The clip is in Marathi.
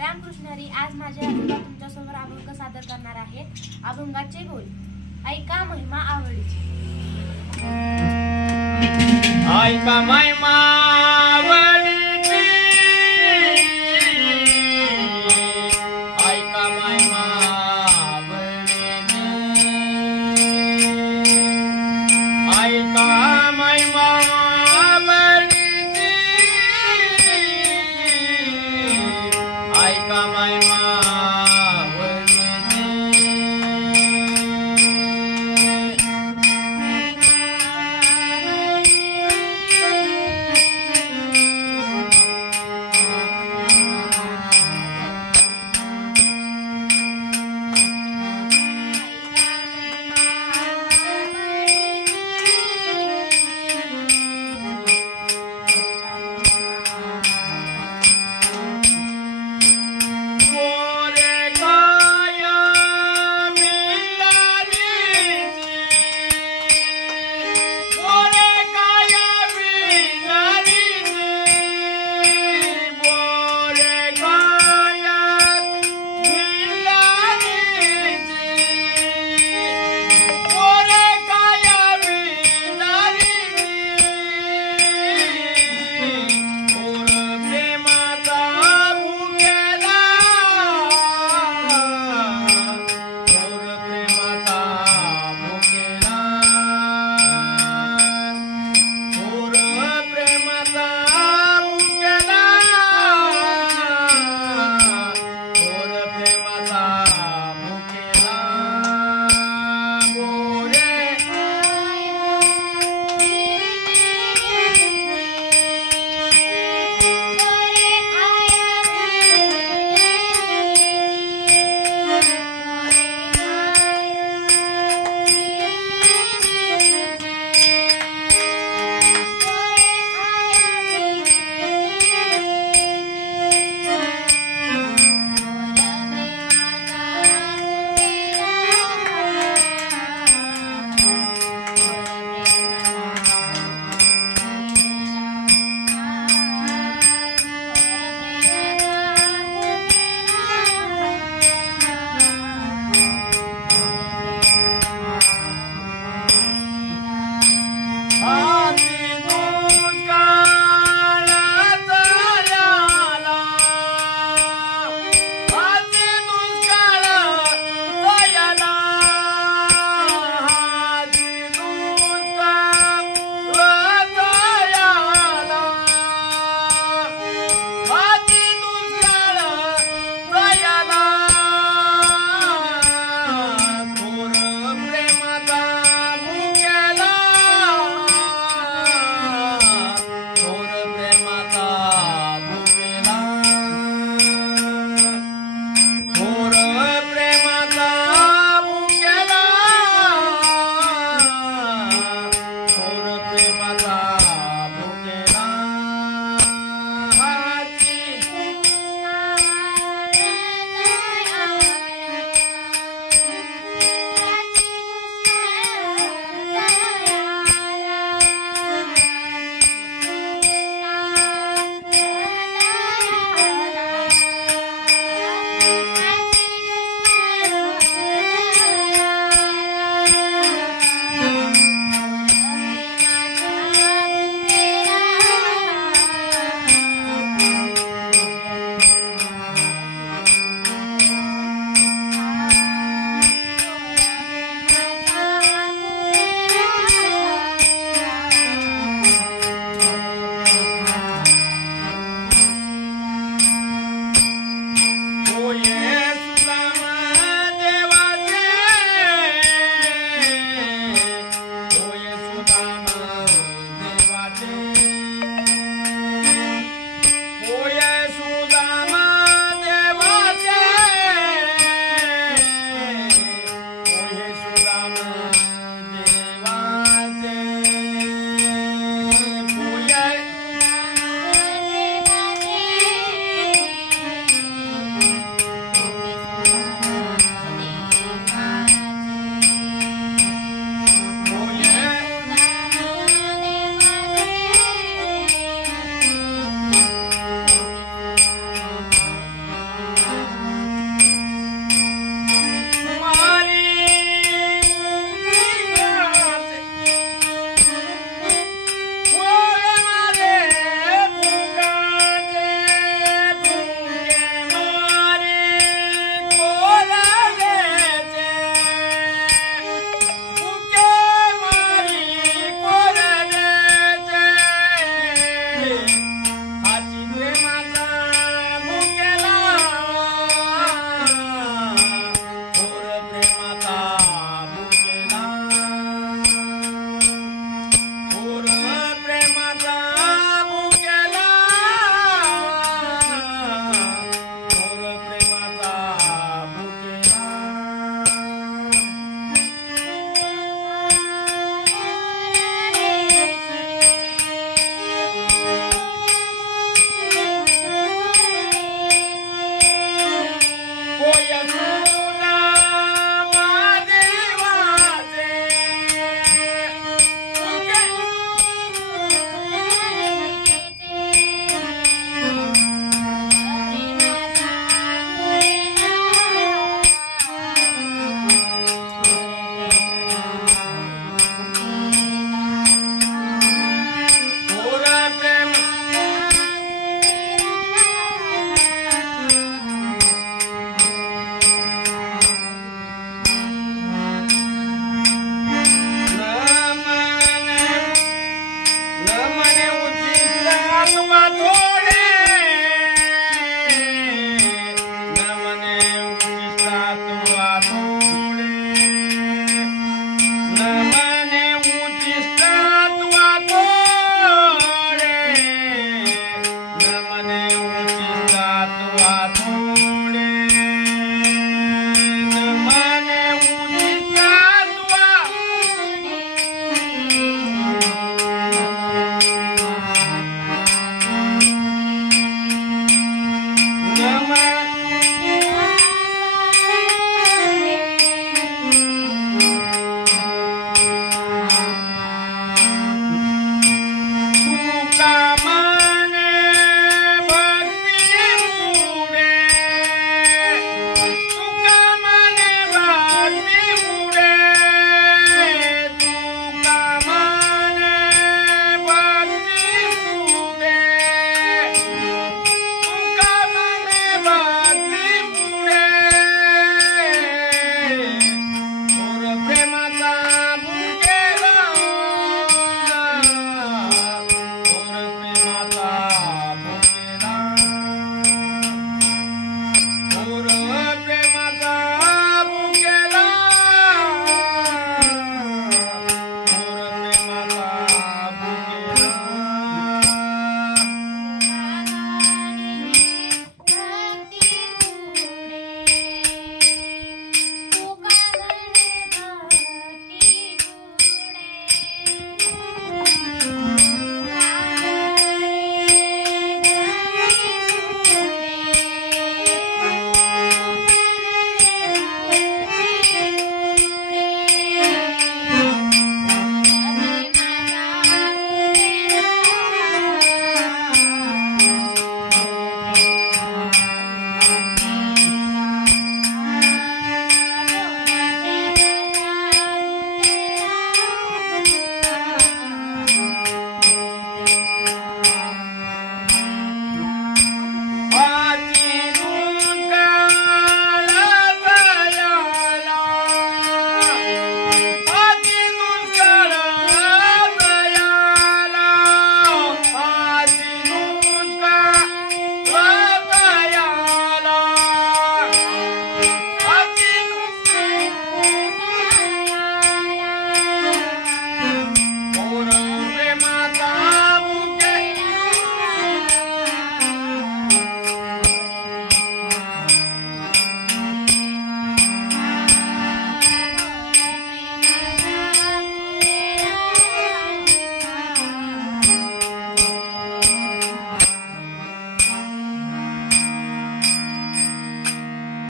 रामकृष्ण हरी आज माझे अभंग तुमच्यासमोर अभंग सादर करणार आहे अभंगाचे बोल. ऐका महिमा आवडीची. ऐका महिमा.